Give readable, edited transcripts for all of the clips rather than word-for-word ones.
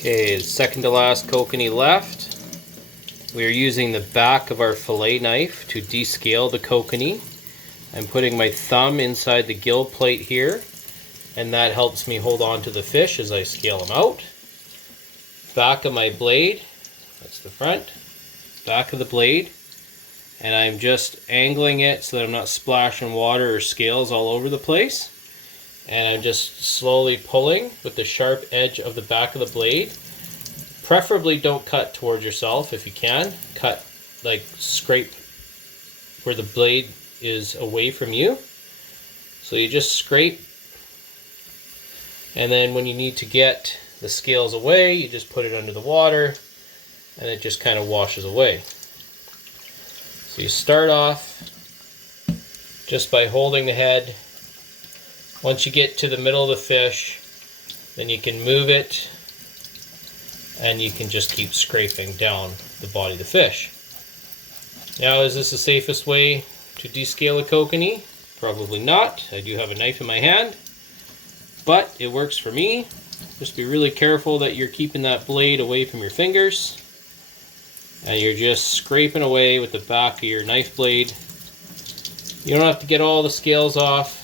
Okay, second to last kokanee left. We are using the back of our fillet knife to descale the kokanee. I'm putting my thumb inside the gill plate here, and that helps me hold on to the fish as I scale them out. Back of my blade, that's the front, back of the blade, and I'm just angling it so that I'm not splashing water or scales all over the place. And I'm just slowly pulling with the sharp edge of the back of the blade. Preferably don't cut towards yourself if you can. Cut, like, scrape where the blade is away from you. So you just scrape, and then when you need to get the scales away, you just put it under the water and it just kind of washes away. So you start off just by holding the head. Once you get to the middle of the fish, then you can move it and you can just keep scraping down the body of the fish. Now, is this the safest way to descale a kokanee? Probably not. I do have a knife in my hand, but it works for me. Just be really careful that you're keeping that blade away from your fingers, and you're just scraping away with the back of your knife blade. You don't have to get all the scales off.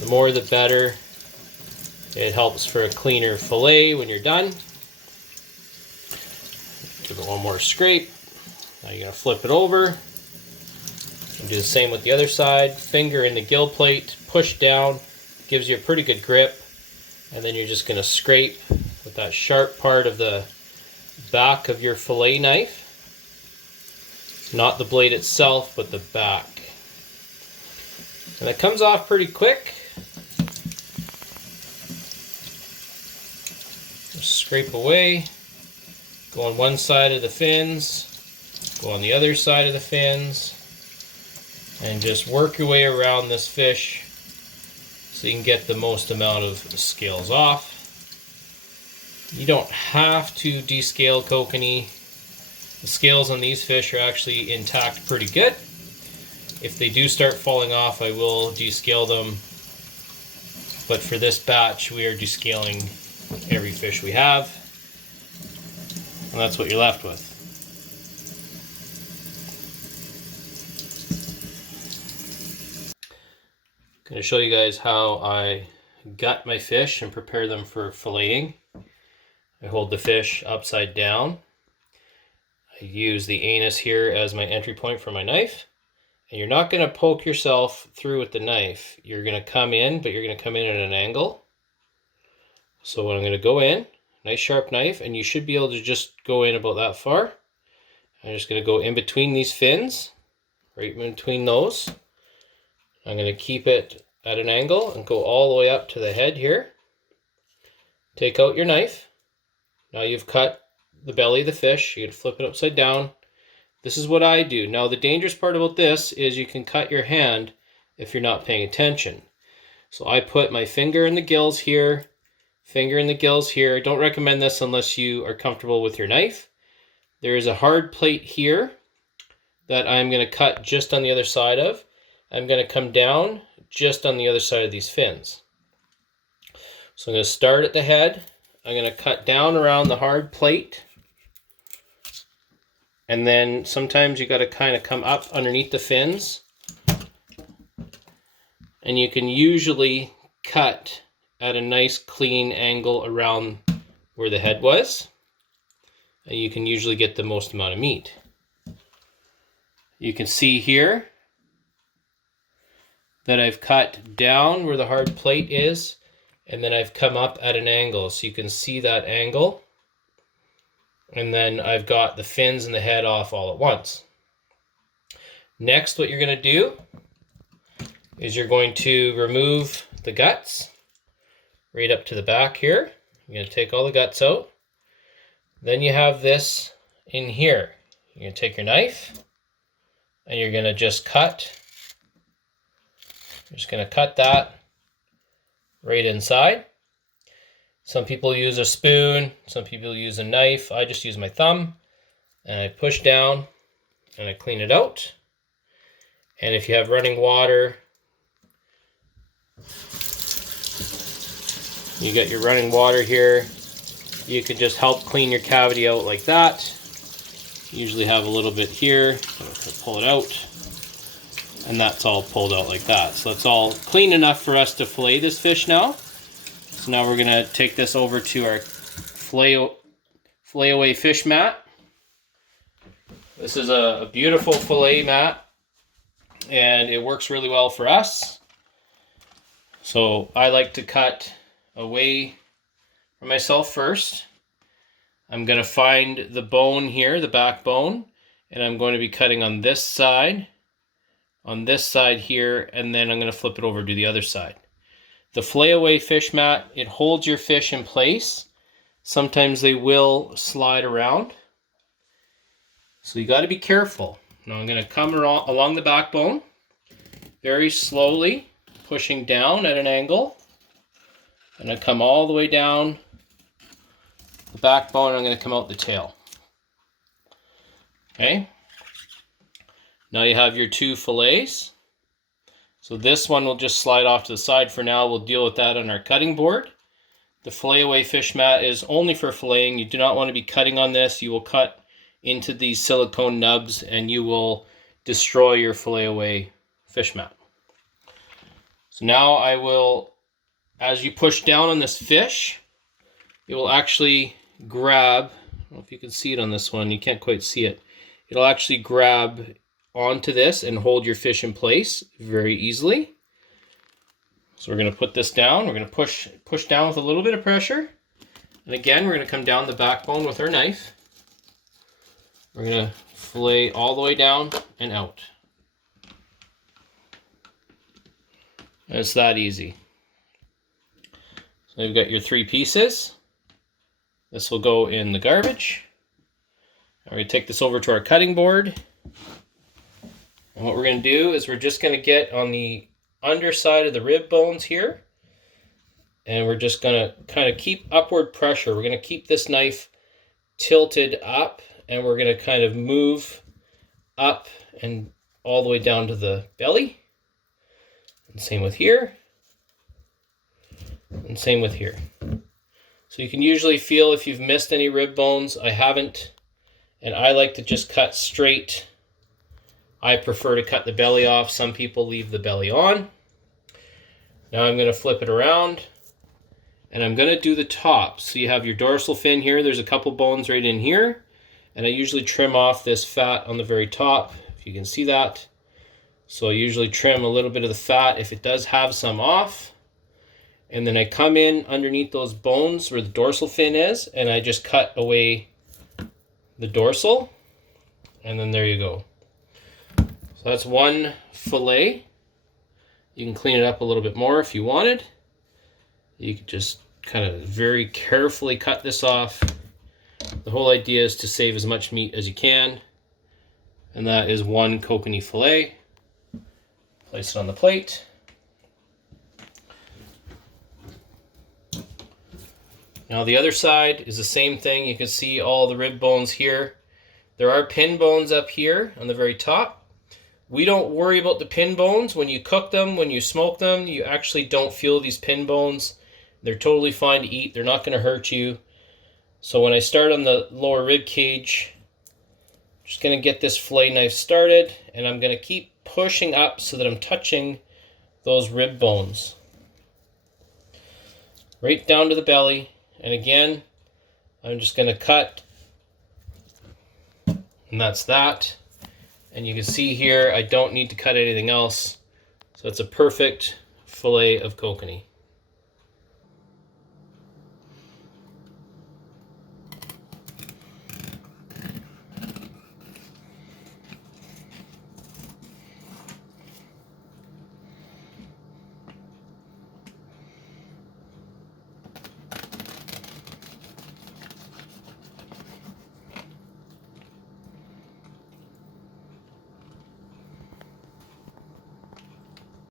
The more the better. It helps for a cleaner fillet when you're done. Give it one more scrape. Now you're going to flip it over. And do the same with the other side. Finger in the gill plate, push down, gives you a pretty good grip. And then you're just going to scrape with that sharp part of the back of your fillet knife. Not the blade itself, but the back. And it comes off pretty quick. Just scrape away. Go on one side of the fins. Go on the other side of the fins. And just work your way around this fish so you can get the most amount of scales off. You don't have to descale kokanee. The scales on these fish are actually intact pretty good. If they do start falling off, I will descale them. But for this batch, we are descaling every fish we have. And that's what you're left with. I'm going to show you guys how I gut my fish and prepare them for filleting. I hold the fish upside down. I use the anus here as my entry point for my knife. And you're not going to poke yourself through with the knife. You're going to come in, but you're going to come in at an angle. So I'm going to go in, nice sharp knife, and you should be able to just go in about that far. I'm just going to go in between these fins, right in between those. I'm going to keep it at an angle and go all the way up to the head here. Take out your knife. Now you've cut the belly of the fish. You can flip it upside down. This is what I do. Now the dangerous part about this is you can cut your hand if you're not paying attention. So I put my finger in the gills here, finger in the gills here. I don't recommend this unless you are comfortable with your knife. There is a hard plate here that I'm going to cut just on the other side of. I'm going to come down just on the other side of these fins. So I'm going to start at the head. I'm going to cut down around the hard plate. And then sometimes you got to kind of come up underneath the fins. And you can usually cut at a nice clean angle around where the head was. And you can usually get the most amount of meat. You can see here that I've cut down where the hard plate is, and then I've come up at an angle, so you can see that angle. And then I've got the fins and the head off all at once. Next, what you're going to do is you're going to remove the guts right up to the back here. You're going to take all the guts out. Then you have this in here. You're going to take your knife and you're going to just cut. You're just going to cut that right inside. Some people use a spoon, some people use a knife. I just use my thumb and I push down and I clean it out. And if you have running water, You got your running water here. You can just help clean your cavity out like that. Usually have a little bit here. Pull it out. And that's all pulled out like that. So that's all clean enough for us to fillet this fish now. So now we're gonna take this over to our fillet away fish mat. This is a beautiful fillet mat, and it works really well for us. So I like to cut away from myself first. I'm gonna find the bone here, the backbone, and I'm going to be cutting on this side here, and then I'm going to flip it over to the other side. The fillet away fish mat, it holds your fish in place. Sometimes they will slide around, so you got to be careful. Now I'm going to come along the backbone very slowly, pushing down at an angle, and I come all the way down the backbone, and I'm going to come out the tail. Okay. Now you have your two fillets. So this one will just slide off to the side for now. We'll deal with that on our cutting board. The fillet away fish mat is only for filleting. You do not want to be cutting on this. You will cut into these silicone nubs and you will destroy your fillet away fish mat. So now I will, as you push down on this fish, it will actually grab, I don't know if you can see it on this one, you can't quite see it. It'll actually grab onto this and hold your fish in place very easily. So we're going to put this down. We're going to push down with a little bit of pressure. And again, we're going to come down the backbone with our knife. We're going to fillet all the way down and out. And it's that easy. So you've got your three pieces. This will go in the garbage. We're going to take this over to our cutting board. And what we're going to do is we're just going to get on the underside of the rib bones here. And we're just going to kind of keep upward pressure. We're going to keep this knife tilted up. And we're going to kind of move up and all the way down to the belly. And same with here. And same with here. So you can usually feel if you've missed any rib bones. I haven't. And I like to just cut straight. I prefer to cut the belly off. Some people leave the belly on. Now I'm going to flip it around. And I'm going to do the top. So you have your dorsal fin here. There's a couple bones right in here. And I usually trim off this fat on the very top, if you can see that. So I usually trim a little bit of the fat if it does have some off. And then I come in underneath those bones where the dorsal fin is, and I just cut away the dorsal. And then there you go. So that's one fillet. You can clean it up a little bit more if you wanted. You could just kind of very carefully cut this off. The whole idea is to save as much meat as you can. And that is one kokanee fillet. Place it on the plate. Now the other side is the same thing. You can see all the rib bones here. There are pin bones up here on the very top. We don't worry about the pin bones. When you cook them, when you smoke them, you actually don't feel these pin bones. They're totally fine to eat. They're not going to hurt you. So when I start on the lower rib cage, I'm just going to get this fillet knife started, and I'm going to keep pushing up so that I'm touching those rib bones. Right down to the belly. And again, I'm just going to cut. And that's that. And you can see here, I don't need to cut anything else. So it's a perfect fillet of kokanee.